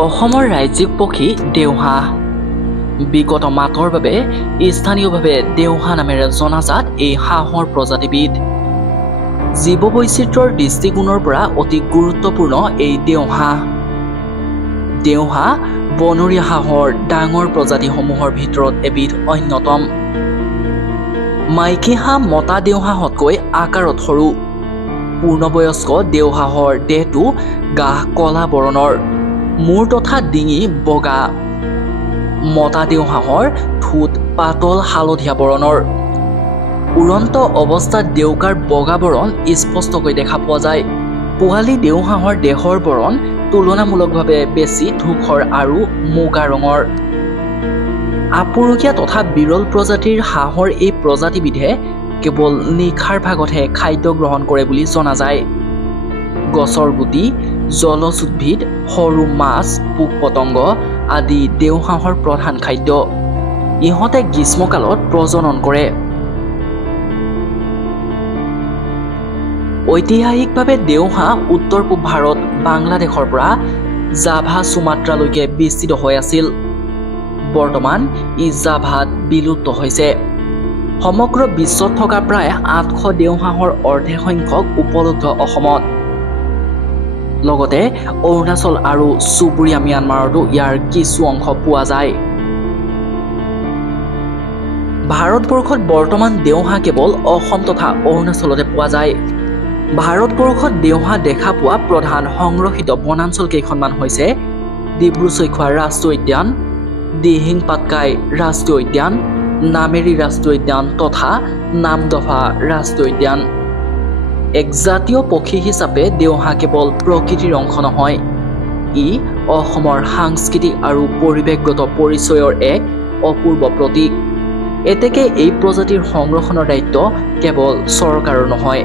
অসমৰ ৰাজ্যিক পক্ষী দেওহাঁহ। বিগত মাতৰ বাবে স্থানীয়ভাৱে দেওহাঁহ নামেৰে জনাজাত এই হাঁহৰ প্ৰজাতিবিধ। জীৱ বৈচিত্ৰ্যৰ দৃষ্টিকোণৰ পৰা অতি গুৰুত্বপূৰ্ণ এই দেওহাঁহ। দেওহাঁহ বনৰীয়া হাঁহৰ ডাঙৰ প্ৰজাতিসমূহৰ ভিতৰত এবিধ অন্যতম। মাইকী হাঁহ মতা দেওহাঁহতকৈ আকাৰত সৰু। পূৰ্ণবয়স্ক দেওহাঁহৰ দেহটো গাঢ় কলা বৰণৰ, মূৰ তথা ডিঙি বগা। মতা দেওহাঁহৰ ঠোঁট পাতল হালধীয়া বৰণৰ। উৰন্ত অৱস্থাত ডেউকাৰ বগা বৰণ স্পষ্টকৈ দেখা পোৱা যায়। পোৱালী দেওহাঁহৰ দেহৰ বৰণ তুলনামূলকভাৱে বেছি ধূসৰ আৰু মুগা ৰঙৰ। আপুৰুগীয়া তথা বিৰল প্ৰজাতিৰ হাঁহৰ এই প্ৰজাতিবিধে কেৱল নিশাৰ ভাগতহে খাদ্য গ্ৰহণ কৰে বুলি জনা যায়। গছৰ গুটি, জলজ উদ্ভিদ, সৰু মাছ, পোক পতংগ আদি দেওহাঁহৰ প্ৰধান খাদ্য। ইহঁতে গ্ৰীষ্মকালত প্ৰজনন কৰে। ঐতিহাসিকভাৱে দেওহাঁহ উত্তৰ পূব ভাৰত বাংলাদেশৰ পৰা জাভা সুমাত্ৰালৈকে বিস্তৃত হৈ আছিল। বৰ্তমান ই জাভাত বিলুপ্ত হৈছে। সমগ্ৰ বিশ্বত থকা প্ৰায় 800 দেওহাঁহৰ অৰ্ধেক সংখ্যক উপলব্ধ অসমত। লগতে অৰুণাচল আৰু চুবুৰীয়া ম্যানমাৰতো ইয়াৰ কিছু অংশ পোৱা যায়। ভাৰতবৰ্ষত বৰ্তমান দেওহাঁহ কেৱল অসম তথা অৰুণাচলতে পোৱা যায়। ভাৰতবৰ্ষত দেওহাঁহ দেখা পোৱা প্ৰধান সংৰক্ষিত বনাঞ্চল কেইখনমান হৈছে ডিব্ৰু-চৈখোৱা ৰাষ্ট্ৰীয় উদ্যান, দিহিং পাটকাই ৰাষ্ট্ৰীয় উদ্যান, নামেৰী ৰাষ্ট্ৰীয় উদ্যান তথা নামদফা ৰাষ্ট্ৰীয় উদ্যান। এক জাতীয় পক্ষী হিচাপে দেওহাঁহ কেৱল প্ৰকৃতিৰ অংশ নহয়, ই অসমৰ সাংস্কৃতিক আৰু পৰিৱেশগত পৰিচয়ৰ এক অপূৰ্ব প্ৰতীক। এতেকে এই প্ৰজাতিৰ সংৰক্ষণৰ দায়িত্ব কেৱল চৰকাৰৰ নহয়,